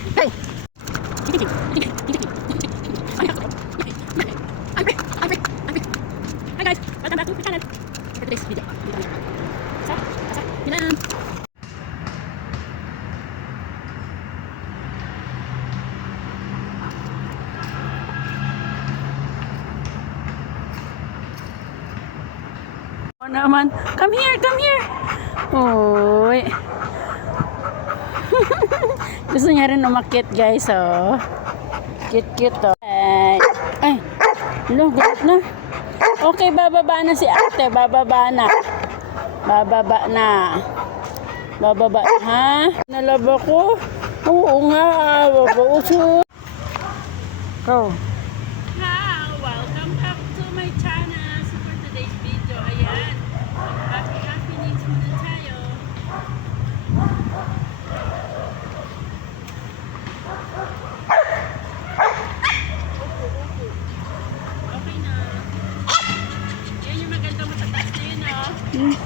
Hey! Hi guys! Welcome back to my channel. For today's video, dito kami. Sa Milan. Oh naman. Come here, come here. Uy. Gusto niya rin umakyat guys, oh. Cute, oh. Ay. Gulat na. Okay, bababa na si ate. Bababa na. Bababa na. Bababa na, ha? Nalaba ko. Oo nga. Babauso. Go. Welcome back to my channel. So for today's video, ayan. Happy news muna tayo. Okay na. Yan yung maganda mo sa taas na yun, oh. Thank you.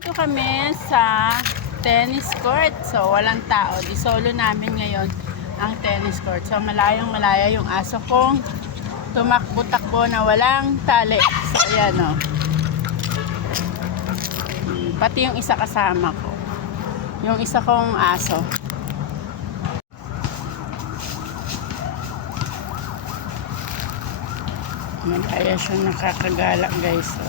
Dito kami sa tennis court. So, walang tao. Di solo namin ngayon ang tennis court. So, malayong malaya yung aso kong tumakbo-takbo na walang tali. So, ayan o. Pati yung isa kasama ko. Yung isa kong aso. Kaya siya nakakagala guys. So,